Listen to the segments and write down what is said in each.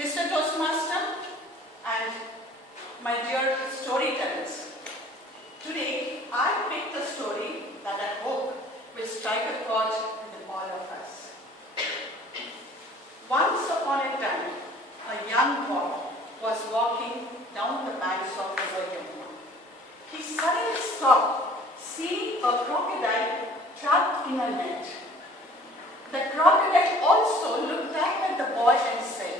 Mr. Toastmaster and my dear storytellers. Today I picked a story that I hope will strike a chord with all of us. Once upon a time, a young boy was walking down the banks of the river. He suddenly stopped, seeing a crocodile trapped in a net. The crocodile also looked back at the boy and said,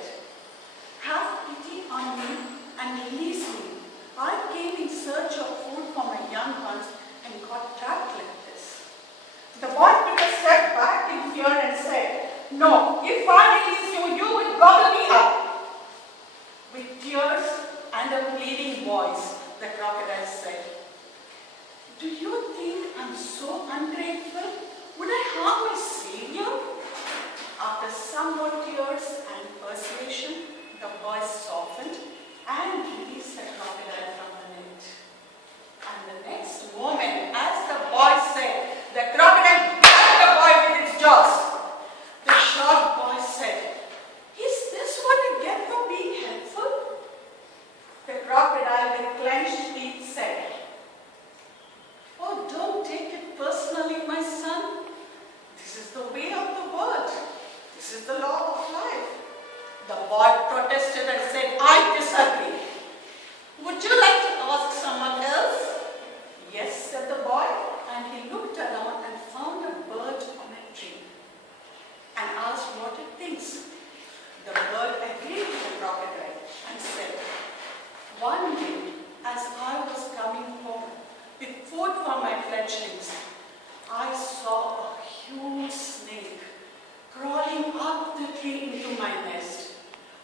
"Have pity on me and release me. I came in search of food for my young ones and got trapped like this." The boy took a step back in fear and said, "No, if I release you, you will gobble me up." With tears and a pleading voice, the crocodile said, "Do you think I'm so ungrateful? Would I harm my savior?" After some more tears and persuasion, the boy softened and released the crocodile from the net. And the next moment, as the boy said, the crocodile grabbed the boy with its jaws. The shocked boy said, "Is this what I get for being helpful?" The crocodile with clenched teeth said, "Oh, don't take it personally, my son. This is the way of the world. This is the law of life." The boy protested and said, "I disagree. Would you like to ask someone else?" "Yes," said the boy, and he looked around and found a bird on a tree and asked what it thinks. The bird agreed with the crocodile and said, "One day, as I was coming home with food for my fledglings, I saw a huge snake crawling up the tree into my nest.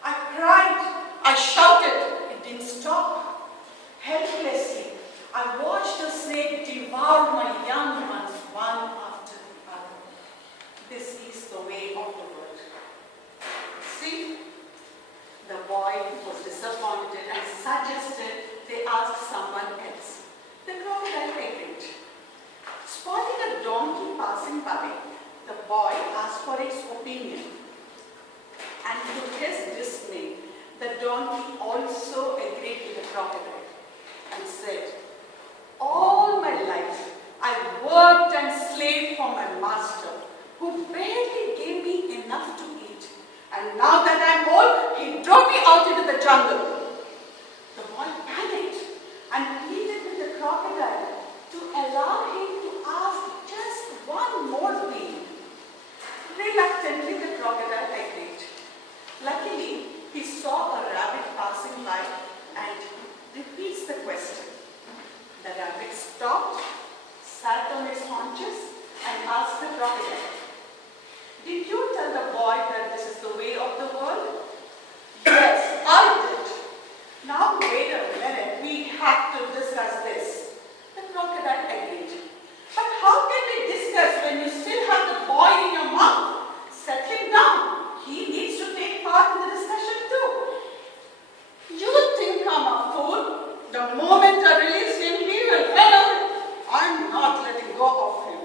I cried, I shouted, it didn't stop. Helplessly, I watched the snake devour my young ones one after the other. This is the way of the world." See, the boy was disappointed and suggested they ask someone else. The crocodile agreed. Spotting a donkey passing by, the boy asked for its opinion. And to his dismay, the donkey also agreed with the crocodile and said, "All my life I worked and slaved for my master, who barely gave me enough to eat. And now that I'm old, he drove me out into the jungle." The boy panicked and pleaded with the crocodile to allow him to ask just one more thing. Reluctantly, the crocodile agreed. Luckily, he saw a rabbit passing by and repeats the question. The rabbit stopped, sat on its haunches, and asked the crocodile, "Did you tell the boy that this is the way of the world?" "Yes, I did." "Now wait a minute, we have to discuss this." The crocodile agreed. "But how can we discuss when you still have the boy in your mouth? Set him down. He needs to take part in the discussion too." "You think I'm a fool? The moment I release him, he will run away. I'm not letting go of him."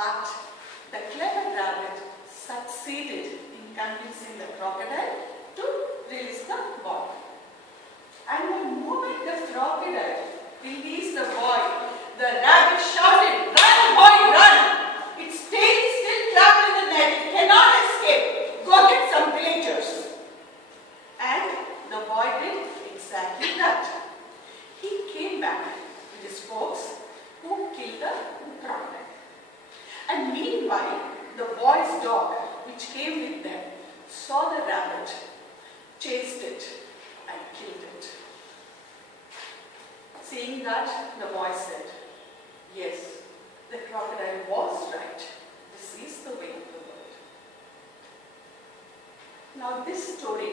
But the clever rabbit succeeded in convincing the crocodile to release the boy. And the moment the crocodile released the boy, the rabbit shouted, "Run, boy, run! Its tail is still trapped in the net. It cannot escape. Go get some villagers." And the boy did exactly that. He came back with his folks who killed the crocodile. And meanwhile, the boy's dog, which came with them, saw the rabbit, chased it, and killed it. Seeing that, the boy said, "Yes, the crocodile was right. This is the way of the world." Now this story